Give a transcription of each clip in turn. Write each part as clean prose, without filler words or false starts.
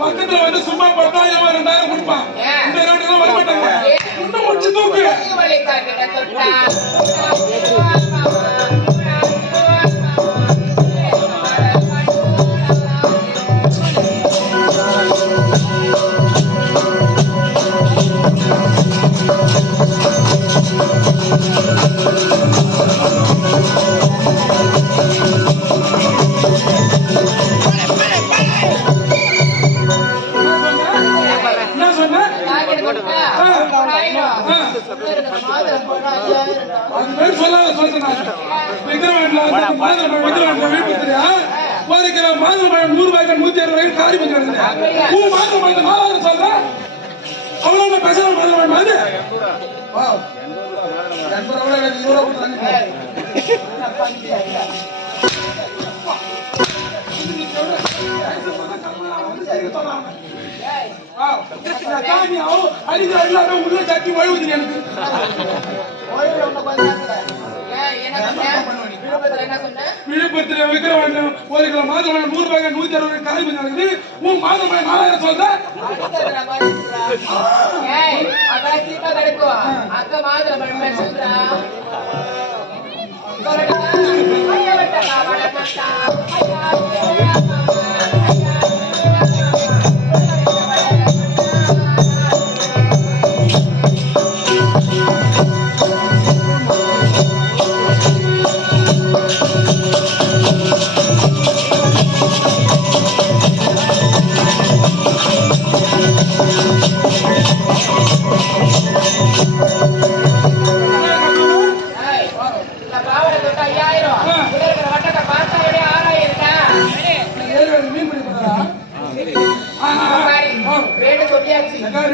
பக்கத்துல வந்து சும்மா 10,000 2,000 கொடுப்பான். இந்த ரேட்டுல வர மாட்டாங்க. இன்னும் முடிச்சு தூக்கு. உள்ள சட்டி வழுவுது எனக்கு. விழுப்புரத்துல விக்கிற வேண்டும் 1 கிலோ மாதம் 100 ரூபாய்க்கு 160 காலி பண்ணி இருக்குது. உன் மாதம் 4,000 சொல்ற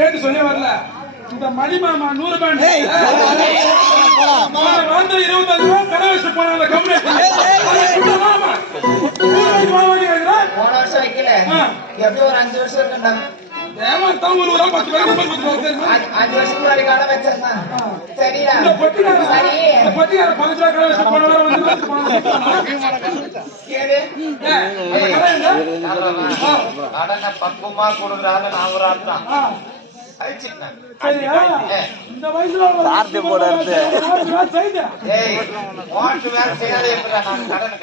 ரேட்டு சொல்லி வரல. இந்த மணிமாமா 100 ரூபாய் 25 ரூபாய் கடை வச்சு போன கம்பெனி போன வருஷம் வைக்கல. எப்படி ஒரு 5 வருஷம் இருக்குண்டா. ஏமாத்தான் ஒரு 10 பேர் 5 வருஷத்துக்கு முன்னாடி கடை வச்சிருந்தா. சரியா சரி பொட்டியார 15 ரூபாய் கடை வச்சு போன வாரம் வந்து கேளு. கடனை பக்குவமா கொடுக்குறாங்க. நான் ஒரு ஆட்டம் அழிச்சிட்டேன். இந்த வயசுல ஏய் வாட்டு வேலை செய்யாத. நான் கடனை